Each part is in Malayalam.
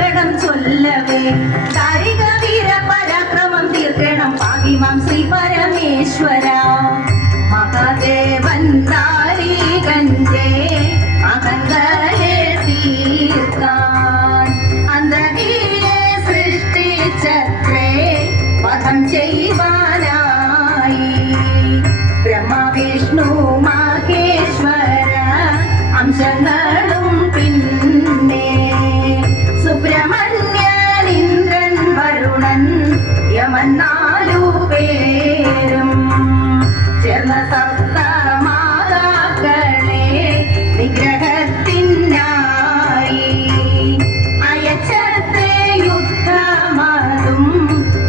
സങ്കടം ചൊല്ലവേ ദാരിക വീര പരാക്രമം തീർക്കണം പാകിമാം ശ്രീ പരമേശ്വര മഹാദേവൻ ദാരികന്റെ അകങ്ങളെ തീർക്കാൻ അന്തരീരെ സൃഷ്ടിച്ചത്രേ വധം ചെയ്യുവാനായി ബ്രഹ്മവിഷ്ണു മഹേശ്വര അംശങ്ങളും പിന്നെ സുബ്രഹ്മണ്യൻ ഇന്ദ്രൻ വരുണൻ യമൻ 4 പേരും ചേർന്ന സപ്തമാതാക്കളെ നിഗ്രഹത്തിനായി അയച്ചത്തെ യുദ്ധമതും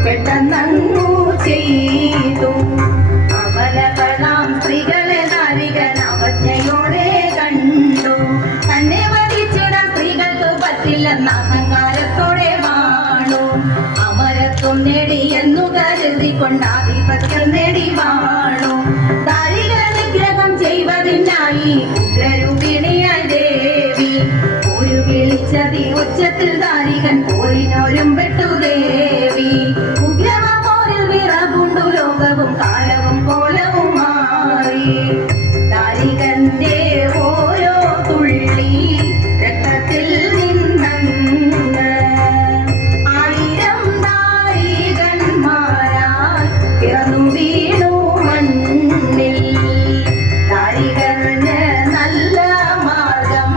പെട്ടെന്നങ്ങു ചെയ്തു അബലകളാം സ്ത്രീകളെ ദാരികൻ അവജ്ഞയോടെ കണ്ടു തന്നെ വധിച്ചിടാൻ സ്ത്രീകൾക്ക് പറ്റില്ലെന്ന അഹങ്കാരത്തോടെ വാണു അമരത്വം നേടിയെന്നു കരുതിക്കൊണ്ട് ആധിപത്യം നേടി വാണു ദാരിക നിഗ്രഹം ചെയ്വതിനായി ഉഗ്രരൂപിണിയായി ദേവി ഒരു വിളിച്ചതി ഉച്ചത്തിൽ ദാരികൻ പോരിനോരും പെട്ടു ദേവി ഉഗ്രമ പോരിൽ വിറകുണ്ടു ലോകവും കാലവും കോലവും മാറി ദാരികന്റെ ഓരോ തുള്ളി രക്തത്തിൽ നിന്നങ്ങ് 1000 ദാരികന്മാരാൽ പിറന്നു വീണു മണ്ണിൽ ദാരികന് നല്ല മാർഗം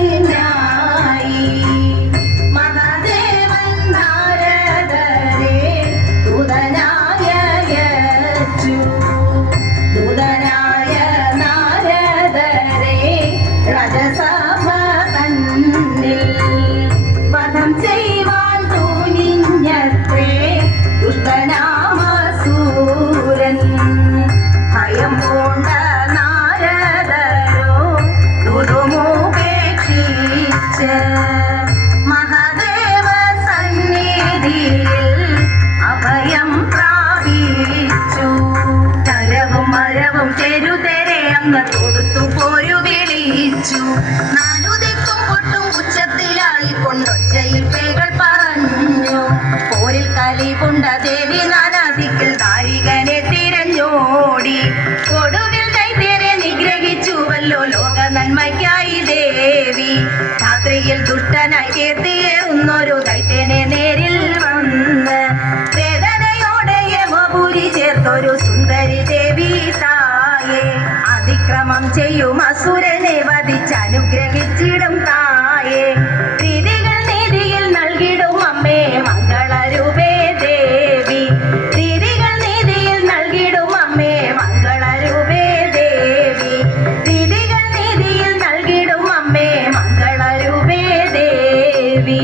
ചൊല്ലുവതിനായി മഹാദേവൻ നാരദരെ ദൂതനായച്ചു ദൂതനായ നാരദരെ രാജസഭ തന്നിൽ വധം ചെയ്യുവാൻ തുനിഞ്ഞത്രേ ദുഷ്ടനാമസൂരൻ ഭയം പൂണ്ട നാരദരോ ദുരുമുപേക്ഷിച്ച് മഹാദേവ സന്നിധിയിൽ അഭയം പ്രാപിച്ചു തരവും മരവും തെരുതെരെ അങ്ങ് തൊടുത്തു പോരു വിളിച്ചു 4 ദിക്കും പൊട്ടും ഉച്ചത്തിലായി കൊണ്ടൊച്ചയിൽ പേകൾ പറഞ്ഞു പോരിൽ കലി കൊണ്ട ദേവി നാനാദിക്കിൽ ദാരികനെ തിരഞ്ഞോടി ഒടുവിൽ ദൈത്യരെ നിഗ്രഹിച്ചുവല്ലോ ലോക നന്മയ്ക്കായി ദേവി രാത്രിയിൽ ദുഷ്ടനായി കീർത്തിയേറുന്നൊരു ദൈത്യനെ നേരിൽ വന്ന് വേദനയോടെ യമപുരി ചേർത്തൊരു സുന്ദരി ദേവി തായേ അതിക്രമം ചെയ്യും അസുരനെ വധിച്ചനുഗ്രഹിച്ചിടും തായേ രീതികൾ നീതിയിൽ നൽകിടും അമ്മേ മംഗളരൂപേ ദേവി രീതികൾ നീതിയിൽ നൽകിടും അമ്മേ മംഗളരൂപേ ദേവി രീതികൾ നീതിയിൽ നൽകിടും അമ്മേ മംഗളരൂപേ ദേവി